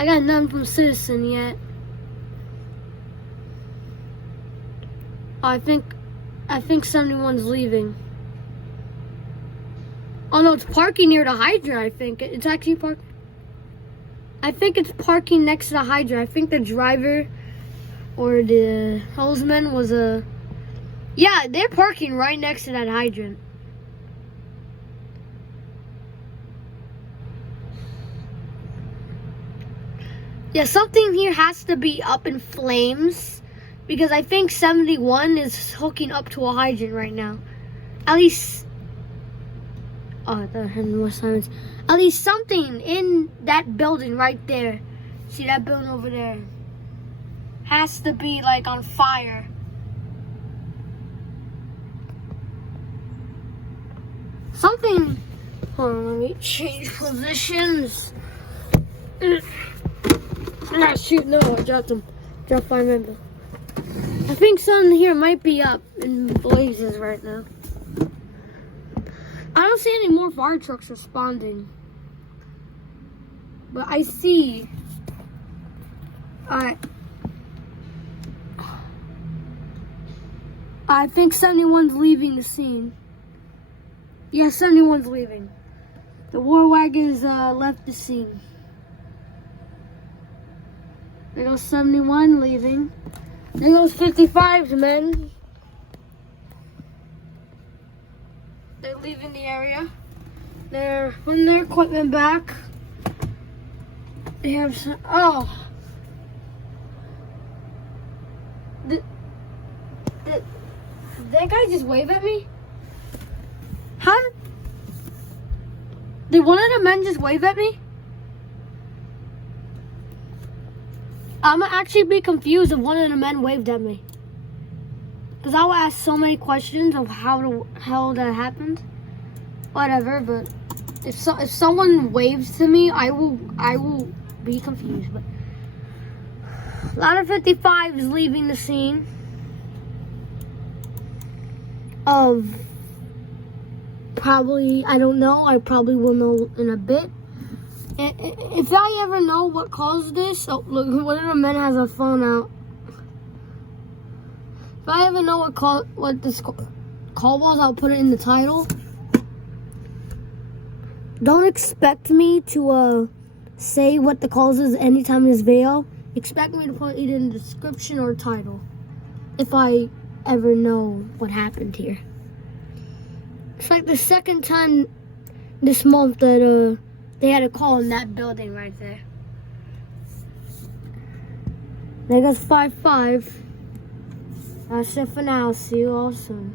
I got none from Citizen yet. I think 71's leaving. Oh no, it's parking near the hydrant, I think. It's actually parking. I think it's parking next to the hydrant. I think the driver or the houseman was a... Yeah, they're parking right next to that hydrant. Yeah, something here has to be up in flames because I think 71 is hooking up to a hydrant right now. At least... Oh, that had more silence. At least something in that building right there. See that building over there? Has to be like on fire. Something. Hold on, let me change positions. Ah, shoot, no, I dropped them. Dropped my member. I think something here might be up in blazes right now. I don't see any more fire trucks responding. But I see... I think 71's leaving the scene. Yeah, 71's leaving. The war wagons left the scene. There goes 71 leaving. There goes 55's men. They're leaving the area. They're putting their equipment back. They have some... Oh. Did that guy just wave at me? How? Did one of the men just wave at me? I'm gonna actually be confused if one of the men waved at me. Because I will ask so many questions of how that happened. Whatever, but if someone waves to me, I will be confused. But Ladder 55 is leaving the scene of probably, I don't know, I probably will know in a bit. If I ever know what caused this, oh look, one of the men has a phone out. If I ever know what this call was, I'll put it in the title. Don't expect me to say what the cause is anytime in this video. Expect me to put it in the description or title if I ever know what happened here. It's like the second time this month that they had a call in that building right there. There goes 55. That's it for now. See you all soon.